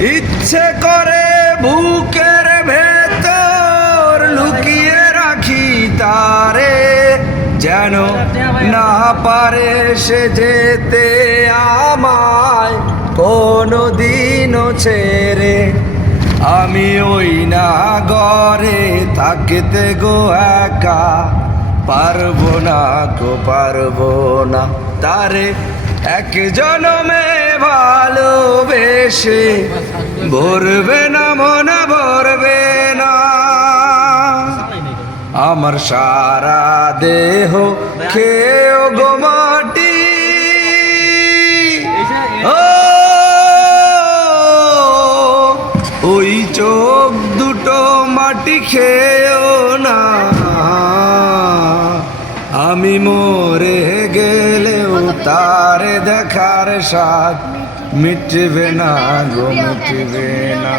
ইচ্ছে করে বুকের ভেতর লুকিয়ে রাখি তারে, যেন না পারে সে যেতে আমায় কোনো দিনও ছেড়ে। আমি ওই না ঘরে থাকতে গো একা, পারবো না তারে এক জনমে ভালোবেসে। ভরবে না মনে ভরবে না আমার সারা দেহ খেয়েও গো মাটি। ওই চোখ দুটো মাটি খেয়েও না, আমি মরে গেলেও তারে দেখার স্বাদ মিটবে না গো, মিটবে না।